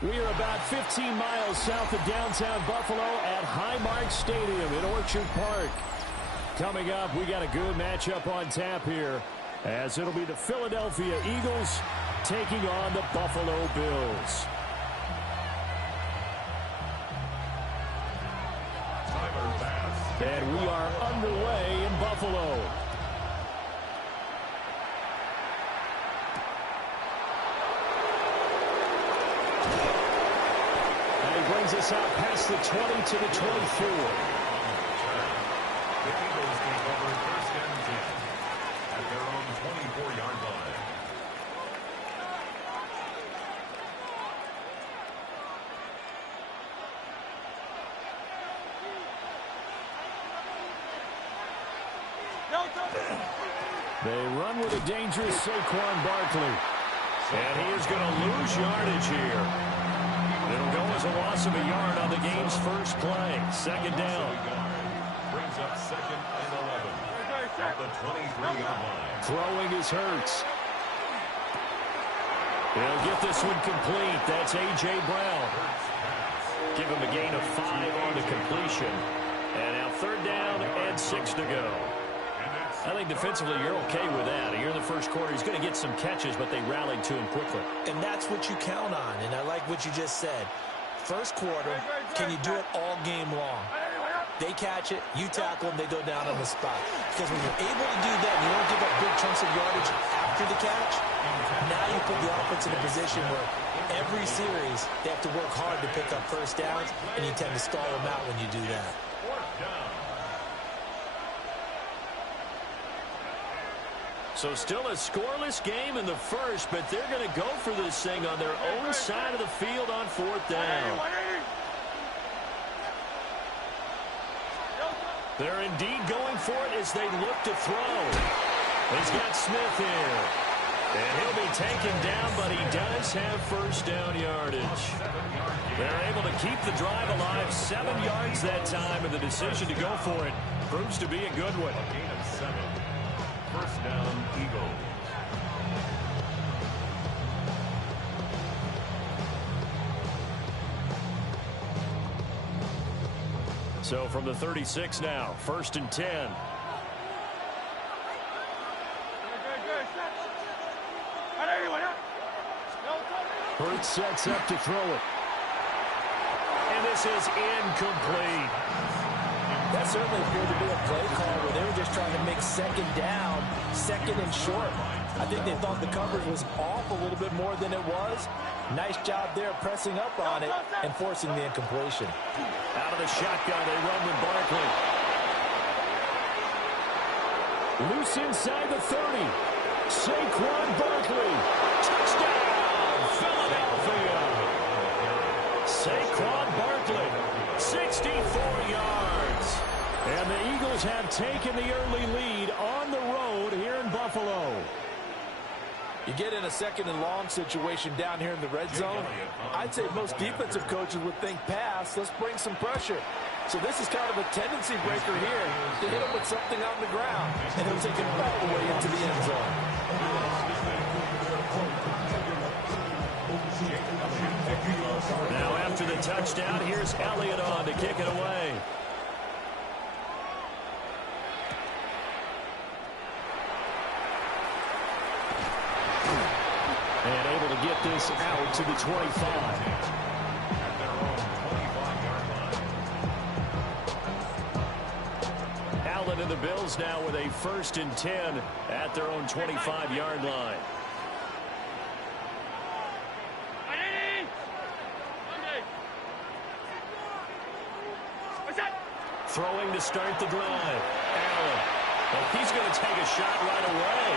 We are about 15 miles south of downtown Buffalo at Highmark Stadium in Orchard Park. Coming up, we got a good matchup on tap here, as it'll be the Philadelphia Eagles taking on the Buffalo Bills. And we are underway in Buffalo. And he brings us out past the 20 to the 24. The Eagles take over first and 10 at their own 24-yard line. They run with a dangerous Saquon Barkley. And he is going to lose yardage here. It'll go as a loss of a yard on the game's first play. Second down. Brings up second and 11 at the 23-yard line. Throwing is Hurts. He'll get this one complete. That's A.J. Brown. Give him a gain of 5 on the completion. And now third down and 6 to go. I think defensively you're okay with that. Here in the first quarter, he's going to get some catches, but they rallied to him quickly. And that's what you count on, and I like what you just said. First quarter, can you do it all game long? They catch it, you tackle them, they go down on the spot. Because when you're able to do that, and you don't give up big chunks of yardage after the catch, now you put the offense in a position where every series they have to work hard to pick up first downs, and you tend to stall them out when you do that. So still a scoreless game in the first, but they're going to go for this thing on their own side of the field on fourth down. They're indeed going for it as they look to throw. He's got Smith here. And he'll be taken down, but he does have first down yardage. They're able to keep the drive alive, 7 yards that time, and the decision to go for it proves to be a good one. A gain of 7. First down, Eagles. So from the 36 now, first and 10. Hurts sets up to throw it. And this is incomplete. That certainly appeared to be a play call where they were just trying to make second down, second and short. I think they thought the coverage was off a little bit more than it was. Nice job there pressing up on it and forcing the incompletion. Out of the shotgun, they run with Barkley. Loose inside the 30. Saquon Barkley. Touchdown, Philadelphia. Saquon Barkley, 64 yards. And the Eagles have taken the early lead on the road here in Buffalo. You get in a second and long situation down here in the red zone. I'd say most defensive coaches would think pass. Let's bring some pressure. So this is kind of a tendency breaker here to hit him with something on the ground. And he'll take it all the way into the end zone. Now after the touchdown, here's Elliott on to kick it away. And able to get this out to the 25. Allen and the Bills now with a first and 10 at their own 25-yard line. Throwing to start the drive. Allen. Well, he's going to take a shot right away.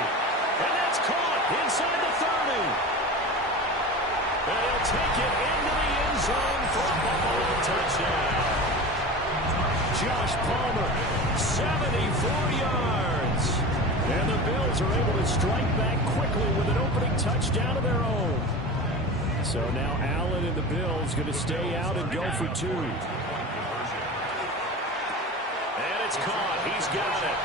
And that's caught inside the 30. And he'll take it into the end zone for a Buffalo touchdown. Josh Palmer, 74 yards. And the Bills are able to strike back quickly with an opening touchdown of their own. So now Allen and the Bills going to stay out and go for 2. It's caught. He's got it.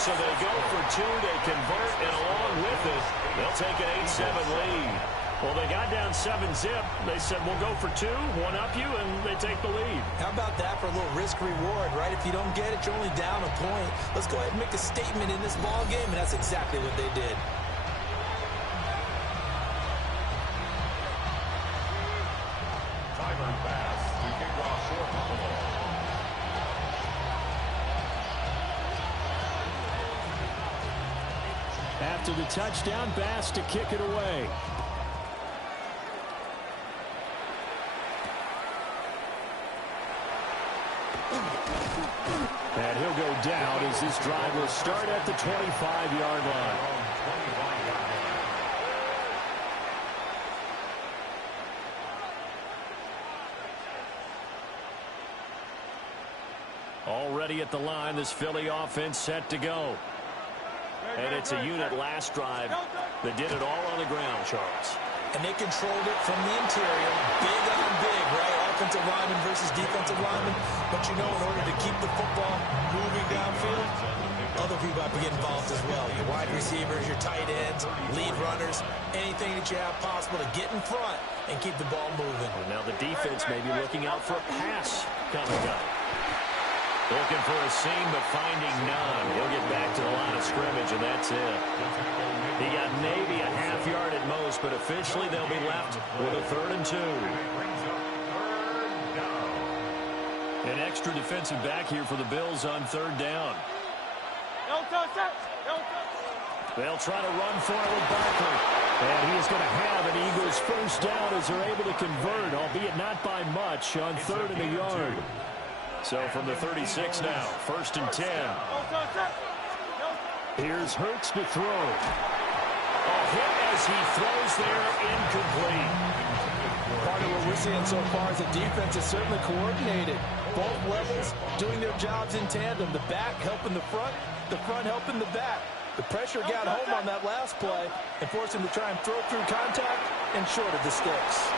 So they go for 2. They convert, and along with it, they'll take an 8-7 lead. Well, they got down 7-zip. They said, we'll go for 2, one up you, and they take the lead. How about that for a little risk-reward, right? If you don't get it, you're only down a point. Let's go ahead and make a statement in this ball game, and that's exactly what they did. Timer pass to kick off for Buffalo. After the touchdown, Bass to kick it away. And he'll go down as this drive will start at the 25-yard line. Already at the line, this Philly offense set to go. And it's a unit last drive that did it all on the ground, Charles. And they controlled it from the interior, big on big, right? Offensive lineman versus defensive lineman. But you know, in order to keep the football moving downfield, other people have to get involved as well. Your wide receivers, your tight ends, lead runners, anything that you have possible to get in front and keep the ball moving. Well, now the defense may be looking out for a pass coming up. Looking for a seam, but finding none. He'll get back to the line of scrimmage, and that's it. He got maybe a half yard at most, but officially they'll be left with a 3rd and 2. An extra defensive back here for the Bills on 3rd down. They'll try to run for it with Barkley. And he is going to have an Eagles first down as they're able to convert, albeit not by much, on 3rd and a yard. So from the 36 now, 1st and 10. Here's Hurts to throw. A hit as he throws there, incomplete. Part of what we're seeing so far is the defense is certainly coordinated. Both levels doing their jobs in tandem. The back helping the front helping the back. The pressure got home on that last play and forced him to try and throw through contact and short of the sticks.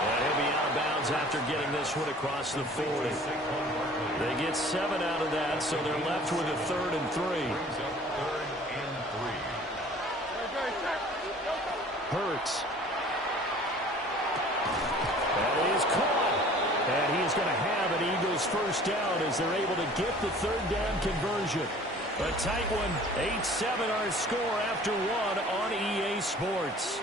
And he'll be out of bounds after getting this one across the 40. They get 7 out of that, so they're left with a 3rd and 3. Hurts. That is caught. And he is going to have an Eagles first down as they're able to get the 3rd down conversion. A tight one, 8-7 our score after 1 on EA Sports.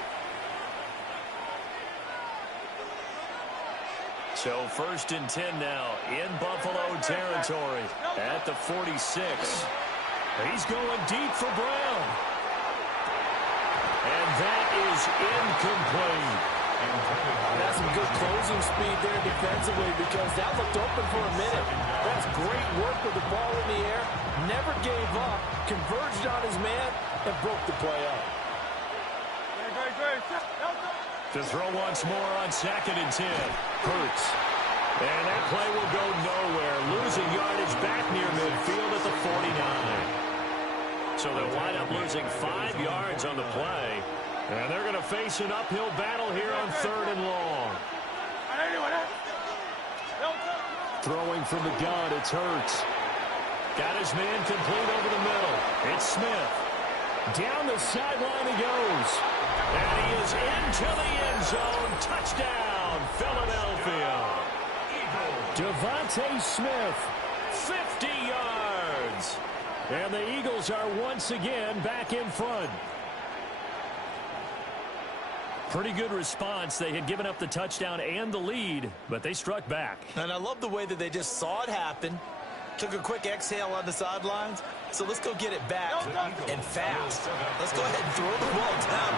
So 1st and 10 now in Buffalo territory at the 46. He's going deep for Brown. And that is incomplete. That's some good closing speed there defensively because that looked open for a minute. That's great work with the ball in the air. Never gave up, converged on his man, and broke the play up. To throw once more on 2nd and 10. Hurts. And that play will go nowhere. Losing yardage back near midfield at the 49. So they'll wind up losing 5 yards on the play. And they're going to face an uphill battle here on 3rd and long. Throwing from the gun, it's Hurts. Got his man complete over the middle. It's Smith. Down the sideline he goes. And he is into the end zone. Touchdown, Philadelphia. Devontae Smith, 50 yards. And the Eagles are once again back in front. Pretty good response. They had given up the touchdown and the lead, but they struck back. And I love the way that they just saw it happen. Took a quick exhale on the sidelines. So let's go get it back and fast. Let's go ahead and throw the ball down.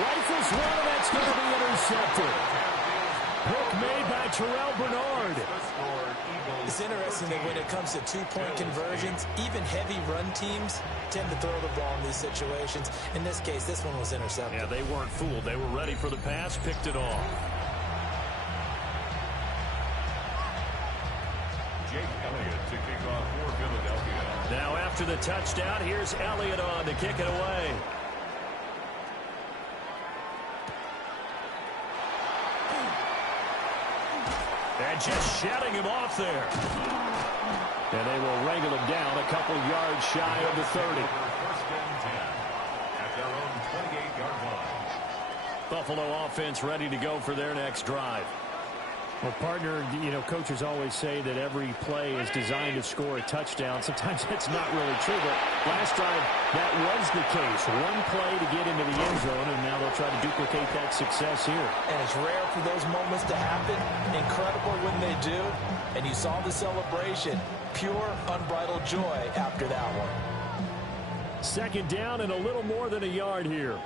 Rifles one, that's going to be intercepted. Pick made by Terrell Bernard. It's interesting that when it comes to two-point conversions, even heavy run teams tend to throw the ball in these situations. In this case, this one was intercepted. Yeah, they weren't fooled. They were ready for the pass, picked it off. Elliott to kick off for Philadelphia. Now after the touchdown, here's Elliott on to kick it away. And just shutting him off there. And they will wrangle him down a couple yards shy of the 30. First and 10 at their own 28-yard line. Buffalo offense ready to go for their next drive. Well, partner, you know, coaches always say that every play is designed to score a touchdown. Sometimes that's not really true, but last drive, that was the case. One play to get into the end zone, and now they'll try to duplicate that success here. And it's rare for those moments to happen. Incredible when they do. And you saw the celebration. Pure, unbridled joy after that one. Second down and a little more than a yard here.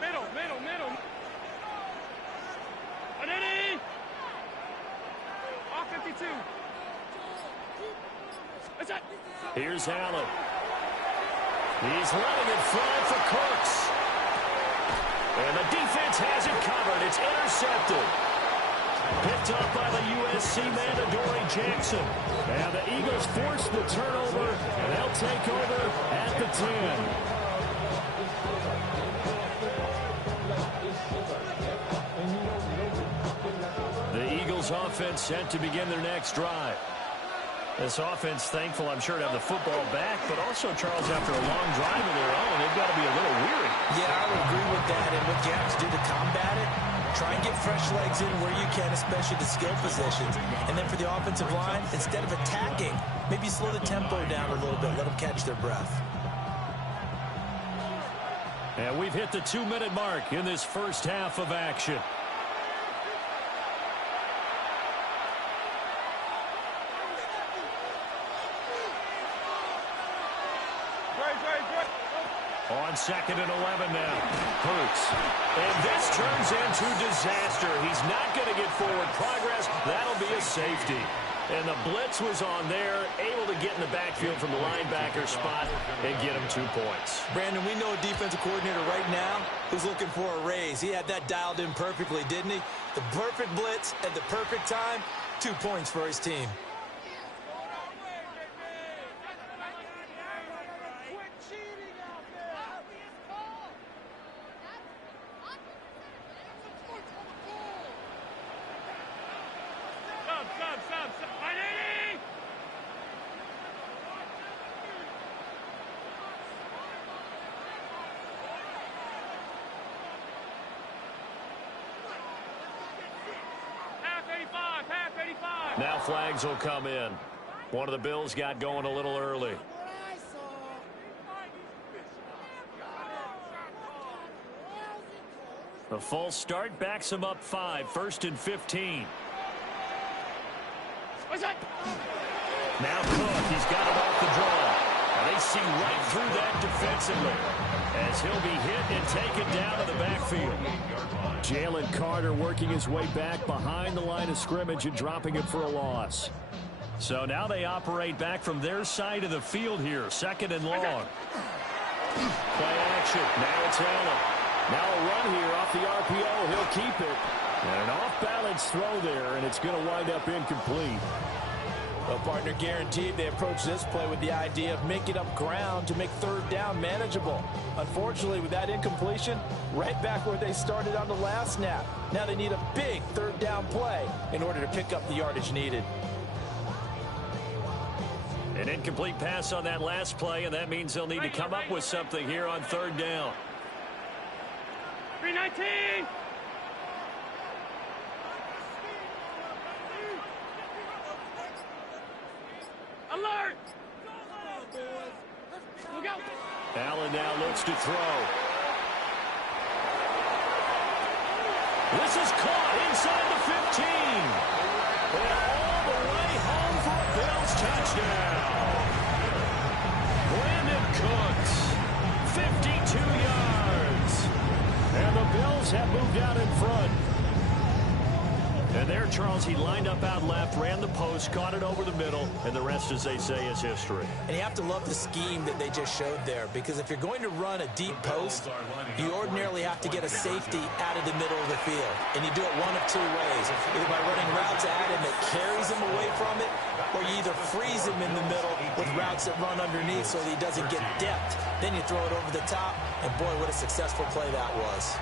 Middle. Off 52. Here's Allen. He's letting it fly for Cooks. And the defense has it covered. It's intercepted. Picked up by the USC man, Adoree Jackson. And the Eagles force the turnover, and they'll take over at the 10. The Eagles offense set to begin their next drive. This offense thankful, I'm sure, to have the football back, but also, Charles, after a long drive of their own, they've got to be a little weary. Yeah, I would agree with that. And what you have to do to combat it, try and get fresh legs in where you can, especially the skill positions. And then for the offensive line, instead of attacking, maybe slow the tempo down a little bit, let them catch their breath. And we've hit the 2-minute mark in this first half of action. On 2nd and 11 now. Hurts. And this turns into disaster. He's not going to get forward progress. That'll be a safety. And the blitz was on there, able to get in the backfield from the linebacker spot and get him 2 points. Brandon, we know a defensive coordinator right now who's looking for a raise. He had that dialed in perfectly, didn't he? The perfect blitz at the perfect time, 2 points for his team. Now flags will come in. One of the Bills got going a little early. The false start backs him up 5, 1st and 15. Now Cook, he's got it off the draw. And they see right through that defensively as he'll be hit and taken down to the backfield. Jalen Carter working his way back behind the line of scrimmage and dropping it for a loss. So now they operate back from their side of the field here, 2nd and long. Play action. Now it's Allen. Now a run here off the RPO. He'll keep it. And an off-balance throw there, and it's going to wind up incomplete. Well, partner, guaranteed they approach this play with the idea of making up ground to make 3rd down manageable. Unfortunately, with that incompletion, right back where they started on the last snap. Now they need a big 3rd down play in order to pick up the yardage needed. An incomplete pass on that last play, and that means they'll need to come up with something here on 3rd down. 319! Alert! Look out! Allen now looks to throw. This is caught inside the 15. And all the way home for a Bills touchdown. Brandon Cooks, 52 yards. And the Bills have moved out in front. And there, Charles, he lined up out left, ran the post, caught it over the middle, and the rest, as they say, is history. And you have to love the scheme that they just showed there, because if you're going to run a deep post, you ordinarily have to get a safety out of the middle of the field. And you do it one of 2 ways, either by running routes at him that carries him away from it, or you either freeze him in the middle with routes that run underneath so that he doesn't get depth. Then you throw it over the top, and boy, what a successful play that was.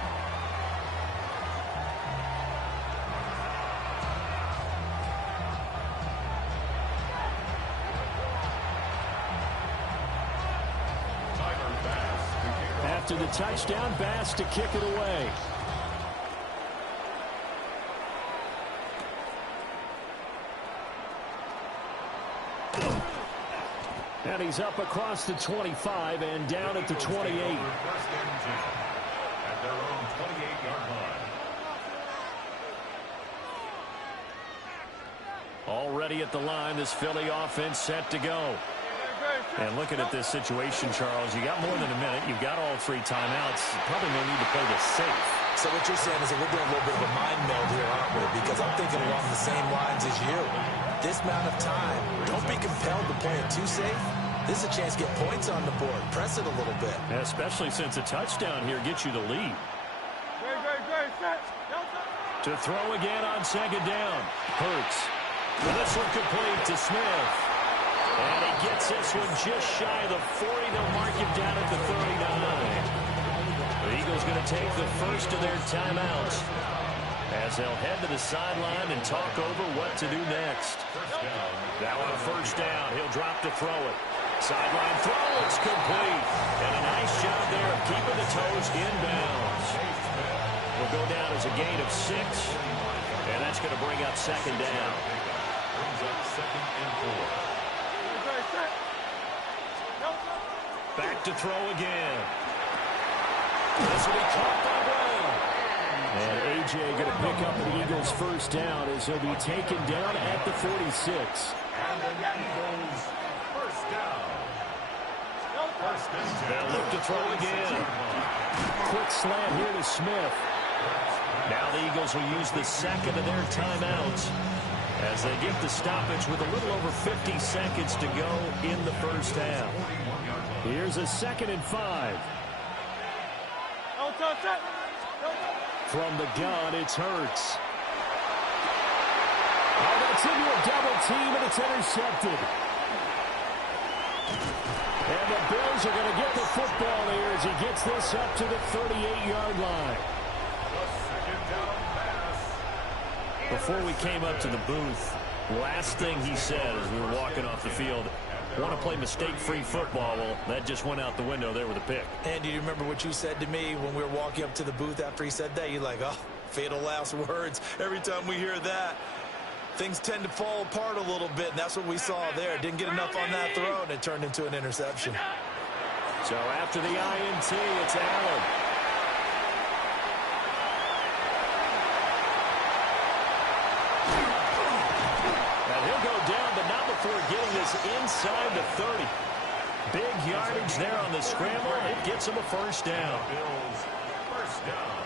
to the touchdown. Bass to kick it away. And he's up across the 25 and down at the 28. First and 10 at their own 28-yard line. Already at the line, this Philly offense set to go. And looking at this situation, Charles, you got more than a minute. You've got all 3 timeouts. Probably no need to play this safe. So what you're saying is that we're doing a little bit of a mind meld here, aren't we? Because I'm thinking along the same lines as you. This amount of time, don't be compelled to play it too safe. This is a chance to get points on the board. Press it a little bit. Yeah, especially since a touchdown here gets you the lead. To throw again on second down. Hurts. And this one complete to Smith. And he gets this one just shy of the 40. They'll mark him down at the 39. The Eagles going to take the first of their timeouts as they'll head to the sideline and talk over what to do next. Now on a first down, he'll drop to throw it. Sideline throw, it's complete. And a nice job there of keeping the toes inbounds. Will go down as a gain of 6. And that's going to bring up second down. Brings up second and 4. Back to throw again. This will be caught by Brown. And A.J. going to pick up the Eagles' first down as he'll be taken down at the 46. And the Eagles first down. First and 10. They'll look to throw again. Quick slant here to Smith. Now the Eagles will use the second of their timeouts as they get the stoppage with a little over 50 seconds to go in the first half. Here's a 2nd and 5. From the gun, it's Hurts. Oh, that's into a double team, and it's intercepted. And the Bills are going to get the football here as he gets this up to the 38-yard line. Before we came up to the booth, last thing he said as we were walking off the field, want to play mistake-free football. Well, that just went out the window there with a pick. And do you remember what you said to me when we were walking up to the booth after he said that? You're like, oh, fatal last words. Every time we hear that, things tend to fall apart a little bit, and that's what we saw there. Didn't get enough on that throw, and it turned into an interception. So after the INT, it's Allen. Before getting this inside the 30. Big yardage there on the scramble. It gets him a first down. Bills first down.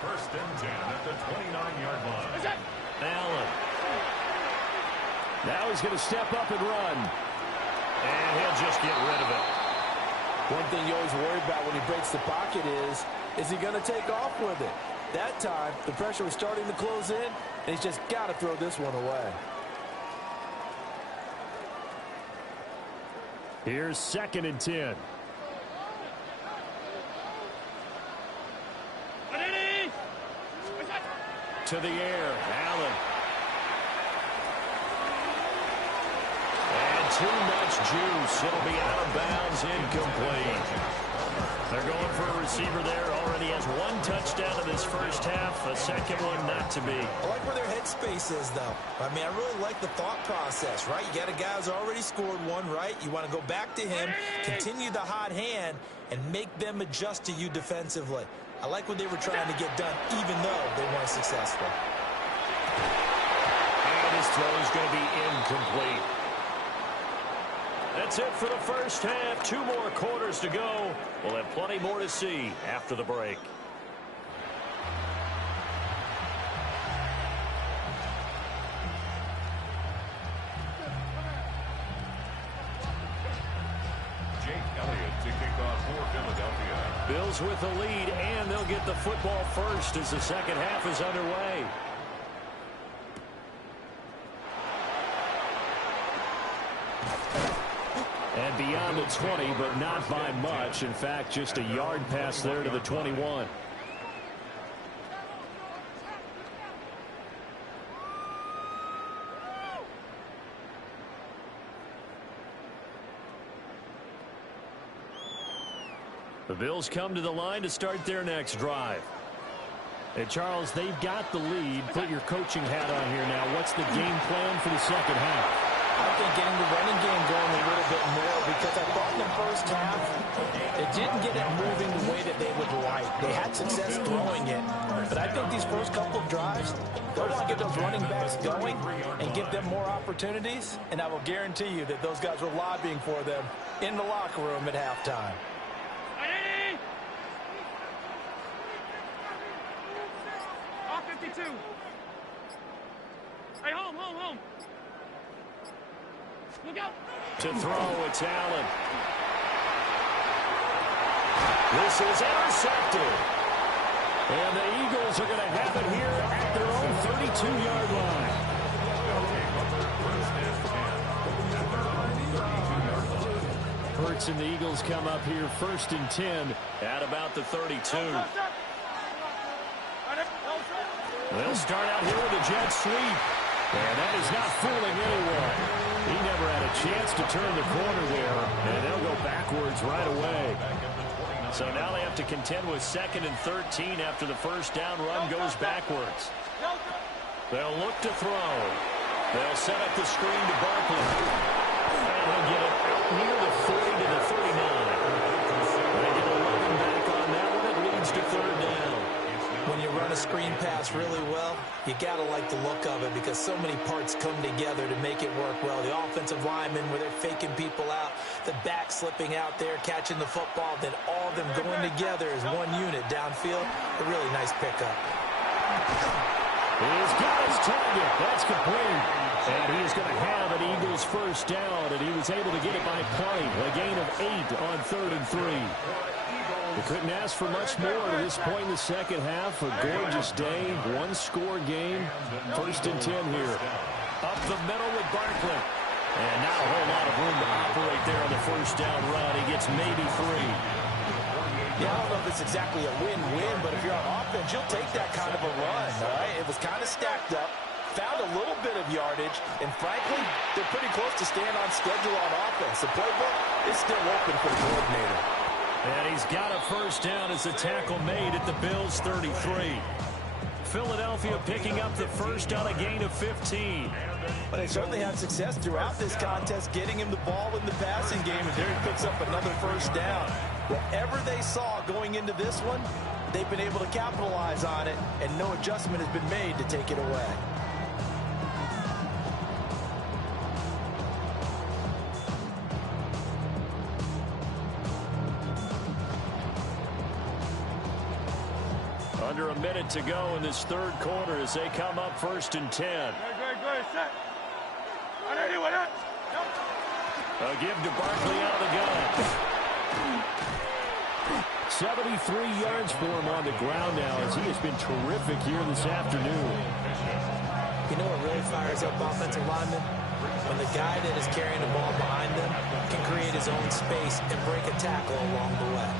First and 10 at the 29-yard line. Allen. Now he's going to step up and run. And he'll just get rid of it. One thing you always worry about when he breaks the pocket is he going to take off with it? That time, the pressure was starting to close in, and he's just got to throw this one away. Here's 2nd and 10. To the air, Allen. And too much juice. It'll be out of bounds, incomplete. They're going for a receiver there. Already has 1 touchdown in this first half. A second one not to be. I like where their headspace is, though. I mean, I really like the thought process, right? You got a guy who's already scored 1, right? You want to go back to him, continue the hot hand, and make them adjust to you defensively. I like what they were trying to get done, even though they weren't successful. And his throw is going to be incomplete. That's it for the first half. 2 more quarters to go. We'll have plenty more to see after the break. Jake Elliott to kick off for Philadelphia. Bills with the lead, and they'll get the football first as the second half is underway. And beyond the 20, but not by much. In fact, just a yard pass there to the 21. The Bills come to the line to start their next drive. And Charles, they've got the lead. Put your coaching hat on here now. What's the game plan for the second half? I think getting the running game going a little bit more, because I thought in the first half they didn't get it moving the way that they would like. They had success throwing it, but I think these first couple of drives, they'll want to get those running backs going and give them more opportunities, and I will guarantee you that those guys were lobbying for them in the locker room at halftime. Ready? Off 52. Hey, home. Look out. To throw, it's Allen. This is intercepted. And the Eagles are going to have it here at their own 32-yard line. Hurts and the Eagles come up here 1st and 10 at about the 32. They'll start out here with a jet sweep. And that is not fooling anyone. He never had a chance to turn the corner there, and they'll go backwards right away. So now they have to contend with 2nd and 13 after the first down run goes backwards. They'll look to throw. They'll set up the screen to Barkley. And he'll get it out near the 40 to the 39. They get 11 back on that one. It leads to 3rd down. When you run a screen pass really well, you got to like the look of it, because so many parts come together to make it work well. The offensive linemen, where they're faking people out, the back slipping out there, catching the football, then all of them going together as one unit downfield. A really nice pickup. He's got his target. That's complete. And he's going to have an Eagles first down, and he was able to get it by play. A gain of 8 on 3rd and 3. They couldn't ask for much more to this point in the second half. A gorgeous day, one-score game. 1st and 10 here. Up the middle with Barkley. And not a whole lot of room to operate there on the first down run. He gets maybe 3. Yeah, I don't know if it's exactly a win-win, but if you're on offense, you'll take that kind of a run, all right? It was kind of stacked up, found a little bit of yardage, and frankly, they're pretty close to staying on schedule on offense. The playbook is still open for the coordinator. And he's got a first down as the tackle made at the Bills' 33. Philadelphia picking up the first on a gain of 15. But they certainly had success throughout this contest, getting him the ball in the passing game, and there he picks up another first down. Whatever they saw going into this one, they've been able to capitalize on it, and no adjustment has been made to take it away. Under a minute to go in this 3rd quarter as they come up 1st and 10. Good. Set. Ready, what up? A give to Barkley out of the gun. 73 yards for him on the ground now, as he has been terrific here this afternoon. You know what really fires up offensive linemen? When the guy that is carrying the ball behind them can create his own space and break a tackle along the way.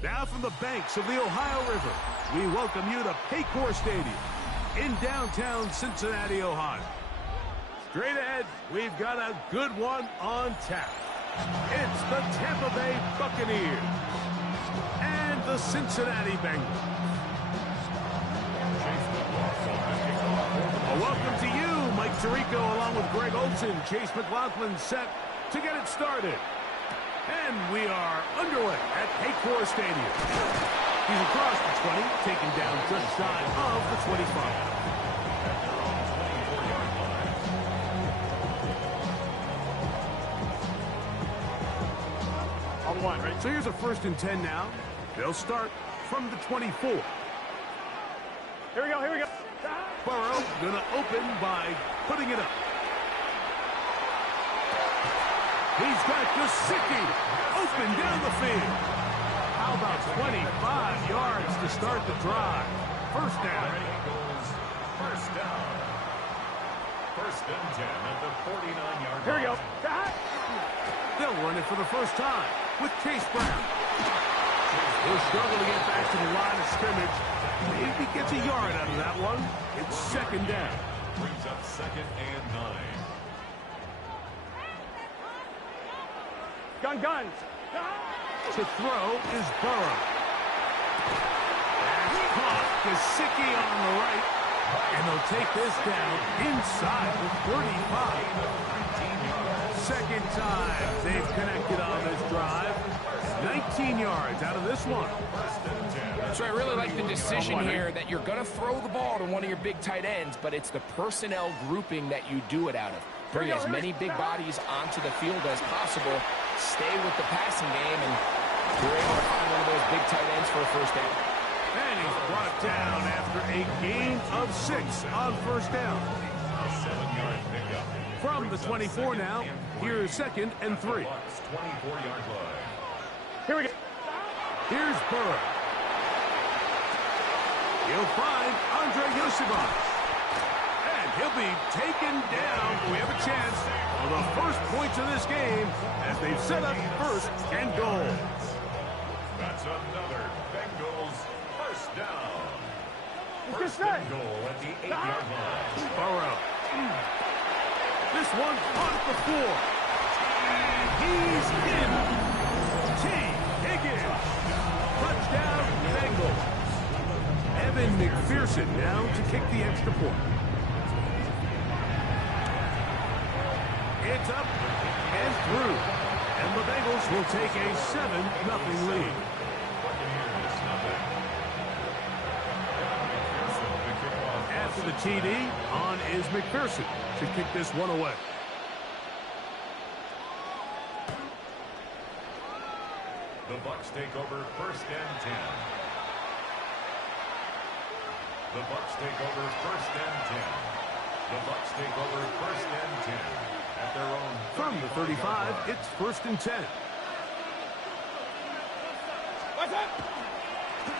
Now from the banks of the Ohio River, we welcome you to Paycor Stadium in downtown Cincinnati, Ohio. Straight ahead, we've got a good one on tap. It's the Tampa Bay Buccaneers and the Cincinnati Bengals. Welcome to you, Mike Tirico, along with Greg Olson. Chase McLaughlin set to get it started. And we are underway at Paycor Stadium. He's across the 20, taken down just shy of the 25. On one, right? So here's a 1st and 10 now. They'll start from the 24. Here we go, here we go. Burrow gonna open by putting it up. He's got Gesicki open down the field. How about 25 yards to start the drive? First down. First down. First and 10 at the 49-yard line. Here we go. They'll run it for the first time with Chase Brown. He'll struggle to get back to the line of scrimmage. Maybe gets a yard out of that one. It's 2nd down. Brings up 2nd and 9. Guns. To throw is Burrow. And caught. Gesicki on the right. And they'll take this down inside the 35. 2nd time they've connected on this drive. 19 yards out of this one. So I really like the decision here that you're going to throw the ball to one of your big tight ends, but it's the personnel grouping that you do it out of. Bring as many big bodies onto the field as possible. Stay with the passing game, and you're able to find one of those big tight ends for a first down. And he's brought down after a gain of 6 on first down. A 7-yard pickup. From the 24 now, here's 2nd and 3. 24-yard line. Here we go. Here's Burrow. He'll find Andre Yosibas. And he'll be taken down. We have a chance for the first points of this game as they've set up 1st and goal. That's another Bengals first down. Let's First get and goal at the 8-yard line. Burrow. This one caught at the 4. And he's in. T. Higgins. Touchdown, Bengals. Evan McPherson now to kick the extra point. It's up and through. And the Bengals will take a 7-0 lead. After the TD, on is McPherson to kick this one away. The Bucs take over 1st and 10. The Bucs take over 1st and 10. The Bucs take over 1st and 10 at their own. From the 35, it's 1st and 10. What's up?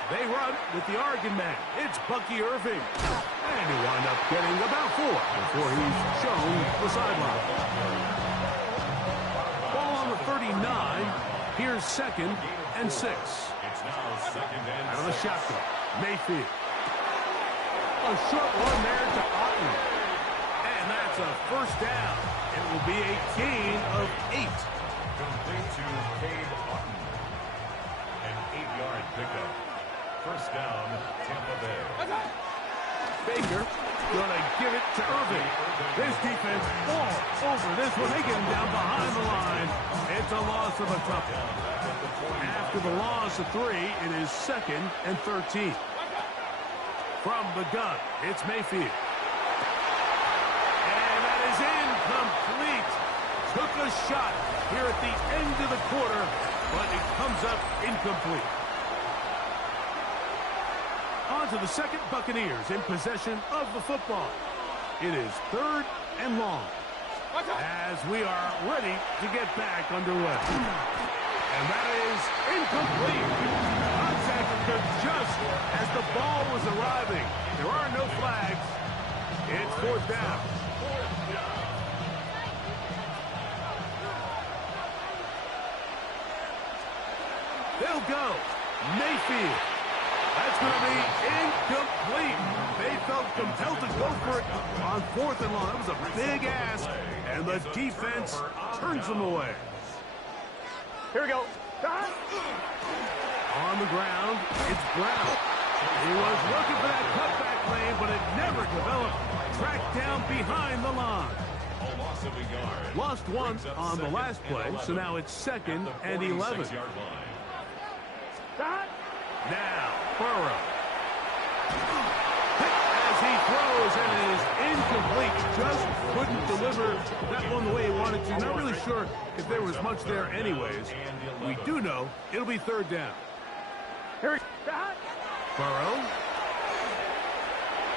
They run with the Oregon man. It's Bucky Irving. And he wind up getting about 4 before he's shown the sideline. Ball on the 39. Here's 2nd and 6. It's now 2nd and 6. Out of the shotgun. Mayfield. A short one there to Otten. And that's a first down. It will be a gain of 8. Complete to Cade Otten. An 8-yard pickup. First down, Tampa Bay. Baker gonna give it to Irving. This defense all over this one. They get him down behind the line. It's a loss of a tough one. After the loss of 3, it is 2nd and 13. From the gun, it's Mayfield. And that is incomplete. Took a shot here at the end of the quarter, but it comes up incomplete. On to the 2nd, Buccaneers in possession of the football. It is 3rd and long as we are ready to get back underway. And that is incomplete. Contact occurred just as the ball was arriving. There are no flags. It's 4th down. They'll go Mayfield. That's going to be incomplete. They felt compelled to go for it on 4th and long. That was a big ask, and the defense turns them away. Here we go. On the ground, it's Brown. He was looking for that cutback lane, but it never developed. Tracked down behind the line. Lost one on the last play, so now it's 2nd and 11. Now, Burrow. Hit as he throws, and it is incomplete. Just couldn't deliver that one the way he wanted to. Not really sure if there was much there anyways. We do know it'll be 3rd down. Here Burrow.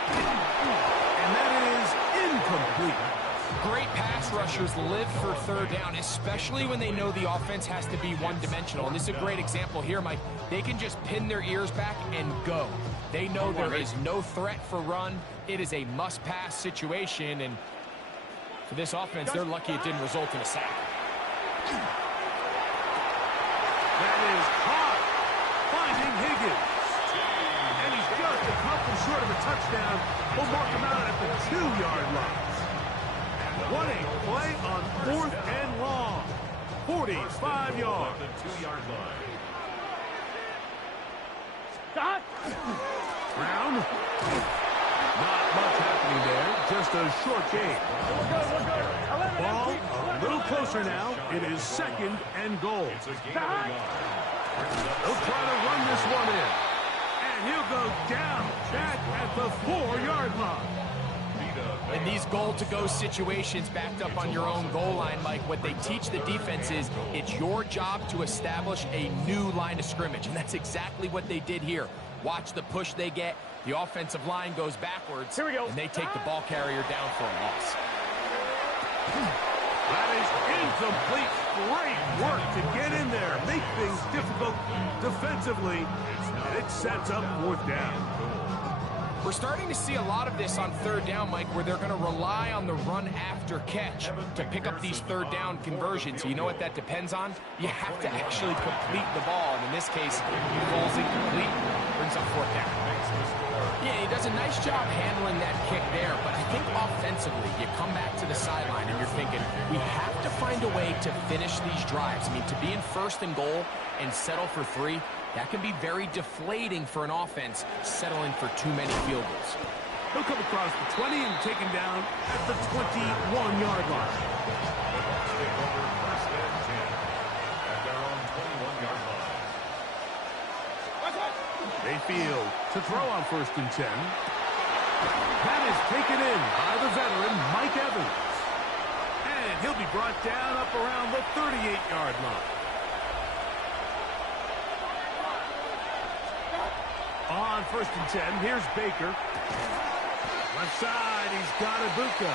And that is incomplete. Great pass rushers live for 3rd down, especially when they know the offense has to be one-dimensional. And this is a great example here, Mike. They can just pin their ears back and go. They know there is no threat for run. It is a must-pass situation, and for this offense, they're lucky it didn't result in a sack. That is caught. Finding Higgins. And he's just a couple short of a touchdown. We'll mark him out at the 2-yard line. What a play on 4th and long. 45 yards. Brown. Not much happening there. Just a short game. Ball a little closer now. It is 2nd and goal. They'll try to run this one in. And he'll go down back at the 4-yard line. In these goal-to-go situations backed up on your own goal line, Mike, what they teach the defense is it's your job to establish a new line of scrimmage, and that's exactly what they did here. Watch the push they get. The offensive line goes backwards, Here we go. and they take the ball carrier down for a loss. That is incomplete. Great work to get in there, make things difficult defensively, and it sets up 4th down. We're starting to see a lot of this on 3rd down, Mike, where they're going to rely on the run after catch to pick up these 3rd down conversions. So you know what that depends on? You have to actually complete the ball. And in this case, he falls incomplete, brings up 4th down. Yeah, he does a nice job handling that kick there, but I think offensively, you come back to the sideline and you're thinking, we have to find a way to finish these drives. I mean, to be in 1st and goal and settle for 3, that can be very deflating for an offense settling for too many field goals. He'll come across the 20 and taken down at the 21-yard line. Take over 1st and 10 at their own 21-yard line. Mayfield to throw on 1st and 10. That is taken in by the veteran, Mike Evans. And he'll be brought down up around the 38-yard line. On 1st and 10, here's Baker. Left side, he's got Ibuka.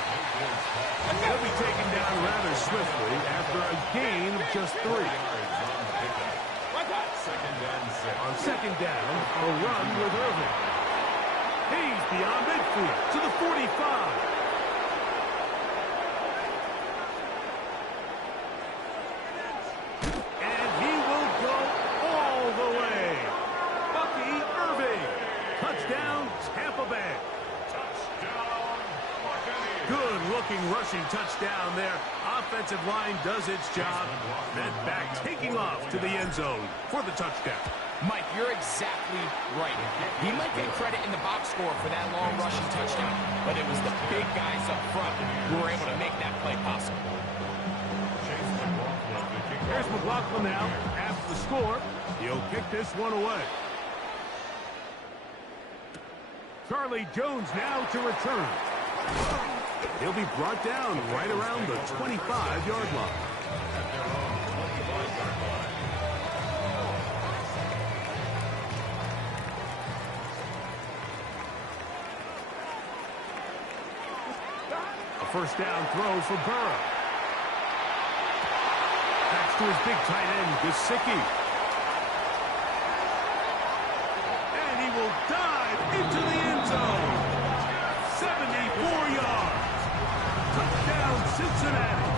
He'll be taken down rather swiftly after a gain of just 3. On 2nd down, a run with Irving. He's beyond midfield to the 45. And he will go all the way. Bucky Irving. Touchdown, Tampa Bay. Good-looking rushing touchdown there. Offensive line does its job. That back taking off to the end zone for the touchdown. Mike, you're exactly right. He might get credit in the box score for that long rushing touchdown, but it was the big guys up front who were able to make that play possible. Here's McLaughlin now. After the score, he'll kick this one away. Charlie Jones now to return. He'll be brought down right around the 25-yard line. A first down throw for Burrow. Backs to his big tight end, Gesicki. And he will dive into the end zone. 74 yards. Touchdown, Cincinnati.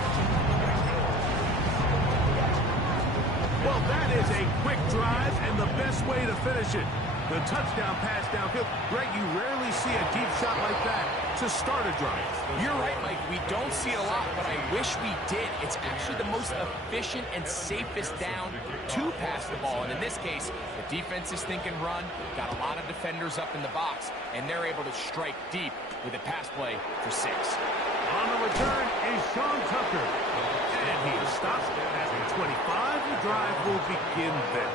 Well, that is a quick drive and the best way to finish it. The touchdown pass downfield. Greg, you rarely see a deep shot like that to start a drive. You're right, Mike. We don't see it a lot, but I wish we did. It's actually the most efficient and safest down to pass the ball. And in this case, the defense is thinking run, got a lot of defenders up in the box, and they're able to strike deep with a pass play for 6. On the return is Sean Tucker. And he is stopped at the 25. The drive will begin there.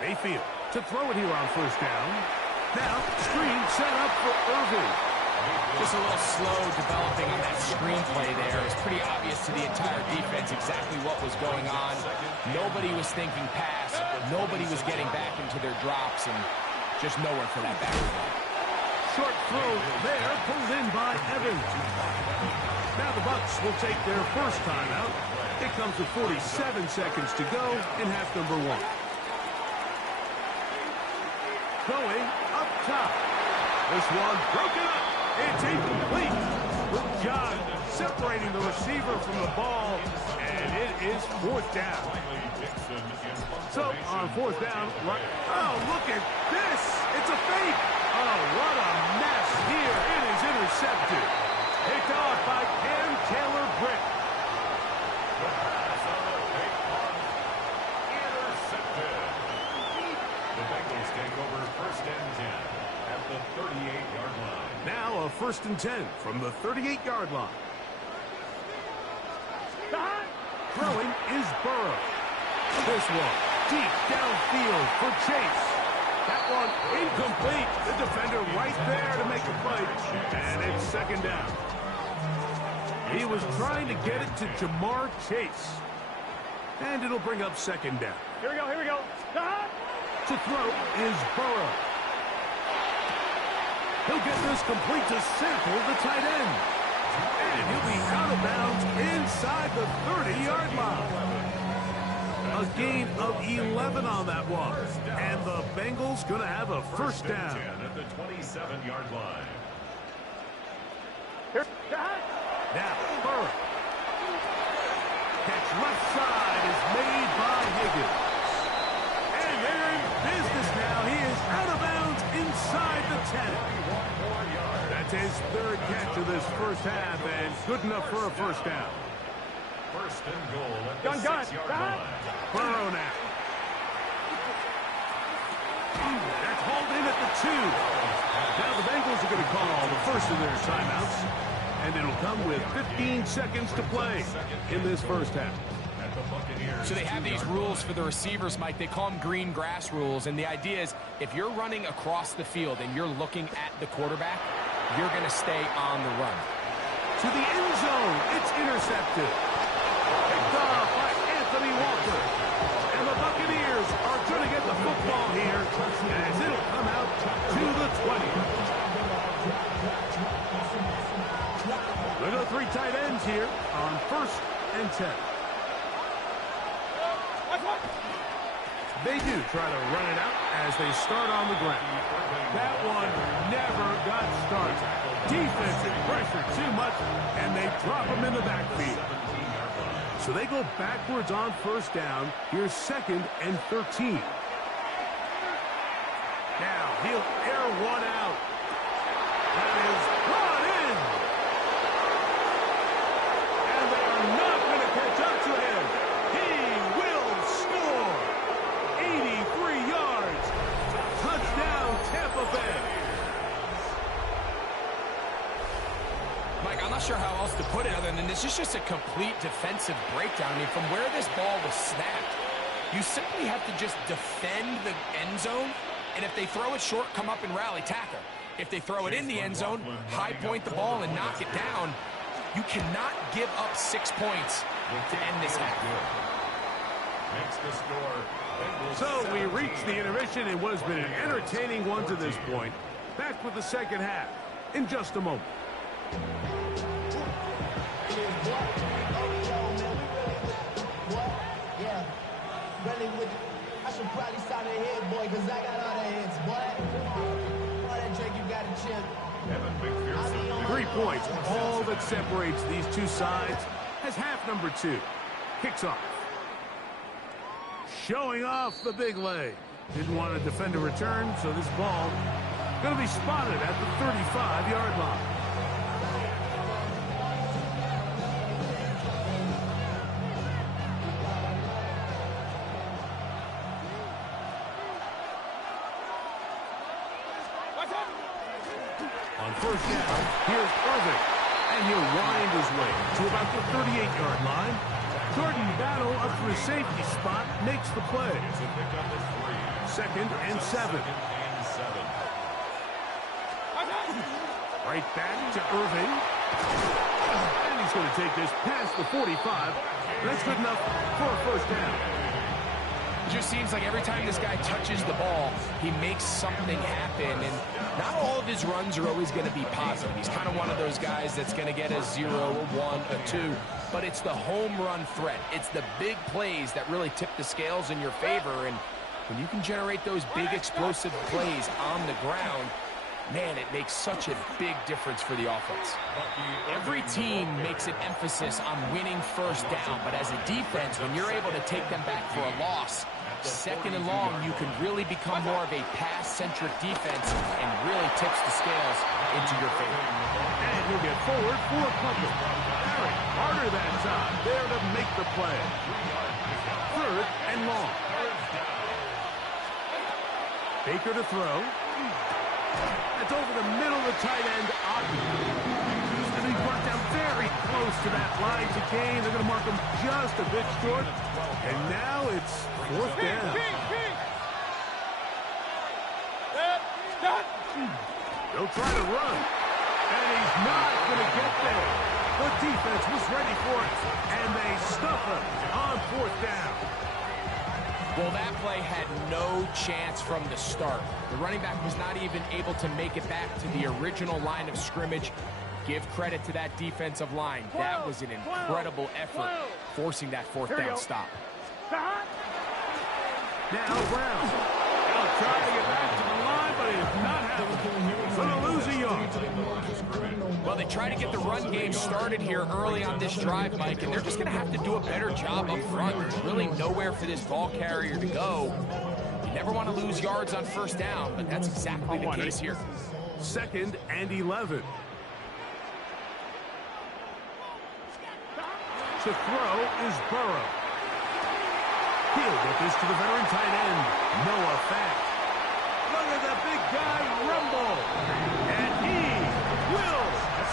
Mayfield to throw it here on first down. Now, screen set up for Irving. Just a little slow developing on that screenplay there. It's pretty obvious to the entire defense exactly what was going on. Nobody was thinking pass. Nobody was getting back into their drops, and just nowhere for that back. Short throw there, pulled in by Evans. Now the Bucs will take their first timeout. It comes with 47 seconds to go in half number 1. Going up top. This one broken up. It's incomplete. Good job separating the receiver from the ball, and it is 4th down. So on 4th down, right. Oh, look at this. It's a fake. Oh, what a mess here. It is intercepted. Picked off by Cam Taylor-Britt. Take over 1st and 10 at the 38-yard line. Now a 1st and 10 from the 38-yard line. Throwing is Burrow. This one deep downfield for Chase. That one incomplete. The defender right there to make a play. And it's 2nd down. He was trying to get it to Jamar Chase. And it'll bring up 2nd down. Here we go, here we go. To throw is Burrow. He'll get this complete to Sample, the tight end. And he'll be out of bounds inside the 30-yard line. A gain of 11 on that one. And the Bengals going to have a 1st down. At the 27-yard line. Now, Burrow. Catch left side is made by Higgins. They're in business now. He is out of bounds inside the 10. That's his 3rd catch of this first half, and good enough for a 1st down. 1st and goal at the 6-yard line. Burrow now. That's hauled in at the 2. Now the Bengals are going to call the first of their timeouts, and it'll come with 15 seconds to play in this first half. So they have these rules for the receivers, Mike. They call them green grass rules. And the idea is if you're running across the field and you're looking at the quarterback, you're going to stay on the run. To the end zone. It's intercepted. Picked off by Anthony Walker. And the Buccaneers are going to get the football here as it'll come out to the 20. Look at the 3 tight ends here on 1st and 10. They do try to run it out as they start on the ground. That one never got started. Defensive pressure too much, and they drop him in the backfield. So they go backwards on 1st down. Here's 2nd and 13. Now he'll air one out. That is brought in. And they are not going to catch up to him. He will score. 83 yards. Touchdown, Tampa Bay. Mike, I'm not sure how else to put it other than this is just a complete defensive breakdown. I mean, from where this ball was snapped, you simply have to just defend the end zone, and if they throw it short, come up and rally tackle. If they throw it in the end zone, high point the ball and knock it down. You cannot give up 6 points to end this half. Makes the score. So we reach the intermission in what has been an entertaining one to this point. Back with the second half in just a moment. I should probably sign a head, boy, because I got all the heads, boy. All that drink you got to chill. 3 points, all that separates these two sides as half number 2 kicks off. Showing off the big leg. Didn't want to defend a return, so this ball going to be spotted at the 35-yard line. On first down, here's Irving, and he'll wind his way to about the 38-yard line. Jordan Battle up for a safety spot, makes the play. 2nd and 7. Right back to Irving. And he's going to take this past the 45. That's good enough for a first down. It just seems like every time this guy touches the ball, he makes something happen. And not all of his runs are always going to be positive. He's kind of one of those guys that's going to get a 0, a 1, a 2. But it's the home run threat. It's the big plays that really tip the scales in your favor. And when you can generate those big explosive plays on the ground, man, it makes such a big difference for the offense. Every team makes an emphasis on winning first down, but as a defense, when you're able to take them back for a loss, 2nd and long, you can really become more of a pass-centric defense and really tips the scales into your favor. And he'll get forward for a couple. Barry, harder that time, there to make the play. 3rd and long. Baker to throw. That's over the middle of the tight end, Ogden. He's going to be brought down very close to that line to gain. They're going to mark him just a bit short. And now it's 4th down. They'll try to run. And he's not going to get there. The defense was ready for it. And they stuff him on 4th down. Well, that play had no chance from the start. The running back was not even able to make it back to the original line of scrimmage. Give credit to that defensive line. That was an incredible effort, forcing that 4th down stop. Now Brown. They'll try to get back to the line, but it's not happening. Going to lose a yard. Well, they try to get the run game started here early on this drive, Mike, and they're just going to have to do a better job up front. There's really nowhere for this ball carrier to go. You never want to lose yards on first down, but that's exactly the case here. 2nd and 11. To throw is Burrow. He'll get this to the veteran tight end, Noah Fant. Look at the big guy rumble. And he will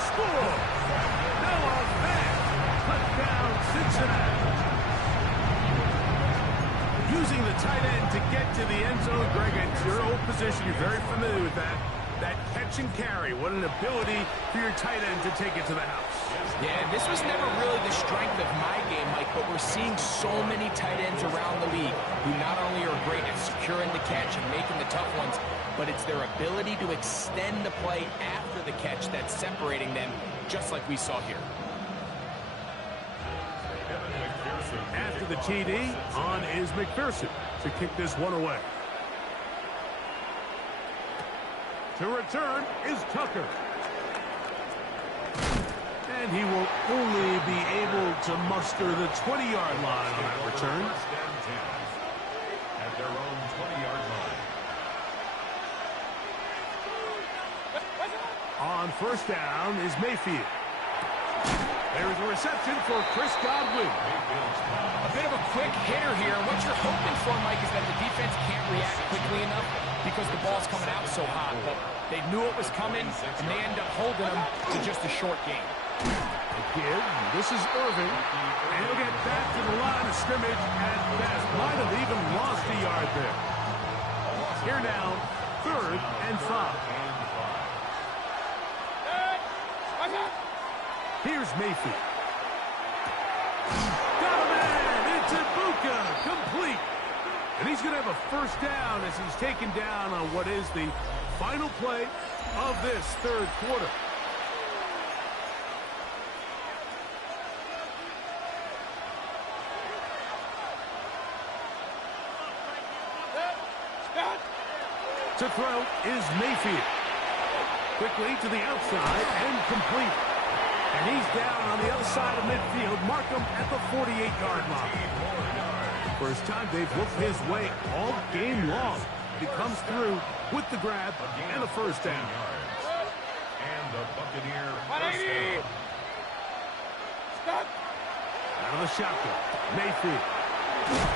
score. Noah Fant, touchdown Cincinnati. Using the tight end to get to the end zone, Greg, it's your old position. You're very familiar with that. That catch and carry, what an ability for your tight end to take it to the house. Yeah, this was never really the strength of my game, Mike, but we're seeing so many tight ends around the league who not only are great at securing the catch and making the tough ones, but it's their ability to extend the play after the catch that's separating them, just like we saw here. After the TD, on is McPherson to kick this one away. To return is Tucker. And he will only be able to muster the 20-yard line on that return. At their own 20-yard line. On first down is Mayfield. There's a reception for Chris Godwin. A bit of a quick hitter here. What you're hoping for, Mike, is that the defense can't react quickly enough because the ball's coming out so hot. But they knew it was coming, and they end up holding them to just a short game. Again, this is Irving. And he'll get back to the line of scrimmage at best. Might have even lost a yard there. Here now, 3rd and 5. Here's Mayfield. Got a man! It's Ibuka! Complete! And he's going to have a first down as he's taken down on what is the final play of this 3rd quarter. To throw is Mayfield. Quickly to the outside and complete. And he's down on the other side of midfield. Mark him at the 48-yard line. First time they've looked his way all game long. He comes through with the grab and a first down. And the Buccaneer first down. Stop. Out of the shotgun, Mayfield.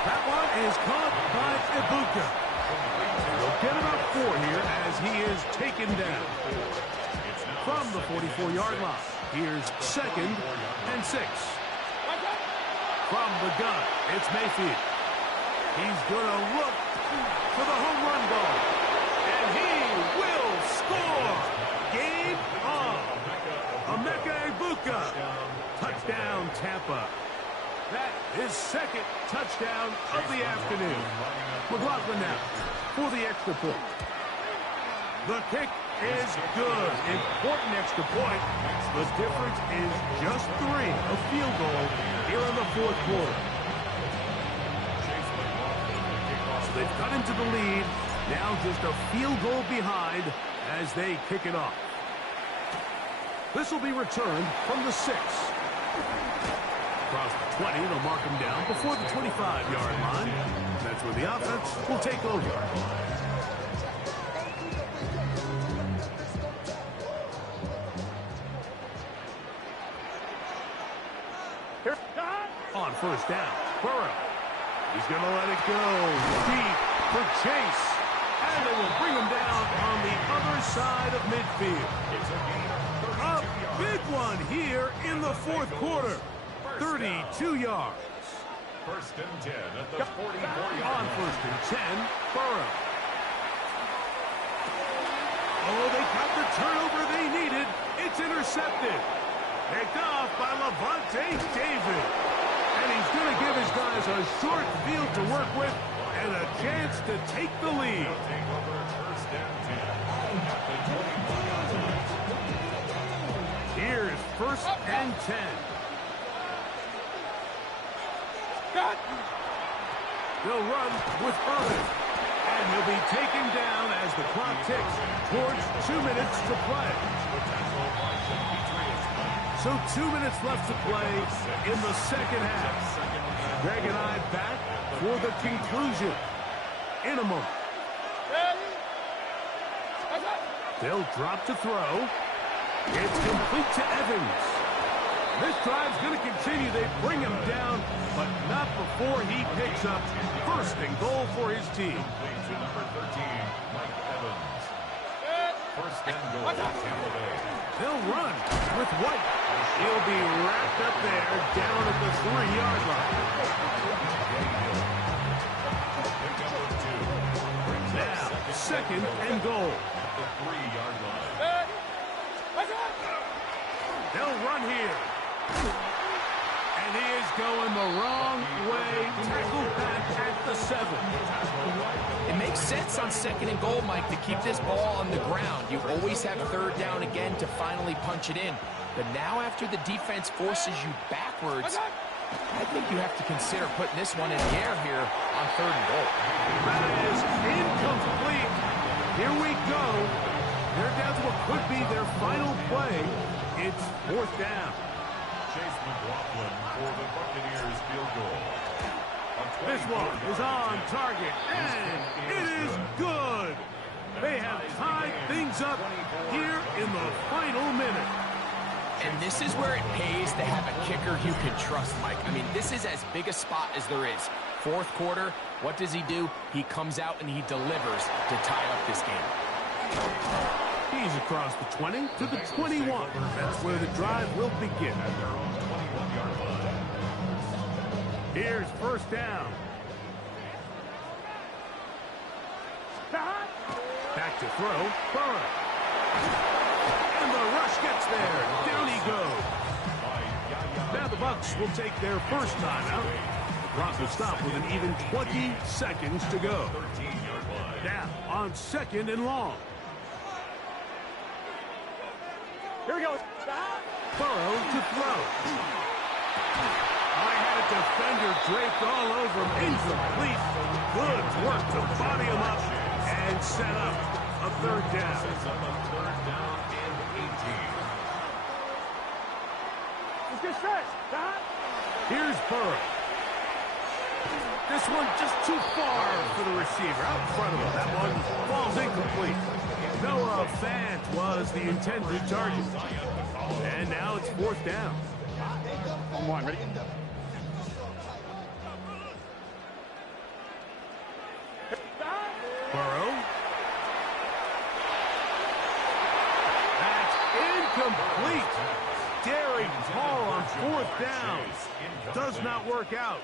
That one is caught by Ibuka. They'll get about 4 here as he is taken down. From the 44-yard line, here's 2nd and 6. From the gun, it's Mayfield. He's going to look for the home run ball. And he will score. Game on. Emeka Ibuka. Touchdown, Tampa. That is 2nd touchdown of the afternoon. McLaughlin now for the extra point. The kick is good. Important extra point. The difference is just 3. A field goal here in the 4th quarter. So they've cut into the lead. Now just a field goal behind as they kick it off. This will be returned from the 6. Across the 20, they'll mark him down before the 25-yard line. That's where the offense will take over. On first down, Burrow. He's going to let it go deep for Chase. And they will bring him down on the other side of midfield. A big one here in the 4th quarter. 32 yards. First and 10 at the 44-yard On line. first and 10, Burrow. Oh, they got the turnover they needed. It's intercepted. Picked off by Levante David. And he's going to give his guys a short field to work with and a chance to take the lead. Take over first and 10 at the 21-yard line. Here's first and 10. They'll run with Irvin. And he'll be taken down as the clock ticks towards 2 minutes to play. So 2 minutes left to play in the second half. Greg and I back for the conclusion in a moment. They'll drop to throw. It's complete to Evans. This drive's going to continue. They bring him down, but not before he picks up first and goal for his team. Complete to number 13, Mike Evans. First and goal, Tampa Bay. They'll run with White. He'll be wrapped up there down at the 3-yard line. Pick up with 2. Brings up Now, second and goal. at the 3-yard line. They'll run here. And he is going the wrong way. Tackled back at the 7. It makes sense on second and goal, Mike, to keep this ball on the ground. You always have third down again to finally punch it in. But now after the defense forces you backwards, I think you have to consider putting this one in the air here on third and goal. That is incomplete. Here we go. They're down to what could be their final play. It's 4th down. Chase McLaughlin for the Buccaneers field goal. This one is on target, and it is good. They have tied things up here in the final minute. And this is where it pays to have a kicker you can trust, Mike. I mean, this is as big a spot as there is. 4th quarter, what does he do? He comes out and he delivers to tie up this game. He's across the 20 to the 21. That's where the drive will begin. Here's first down. Back to throw. Burrow. And the rush gets there. Down he goes. Now the Bucs will take their first timeout. The clock will stop with an even 20 seconds to go. Now on second and long. Here we go. Burrow to throw. I had a defender draped all over him. Incomplete. Good work to body him up and set up. a third down. Sets up a third down and 18. Let's get set. Here's Burrow. This one just too far for the receiver. Out in front of him. That one falls incomplete. Noah Fant was the intended target. And now it's fourth down. On one, ready? Burrow. That's incomplete. Daring Paul on fourth down. Does not work out.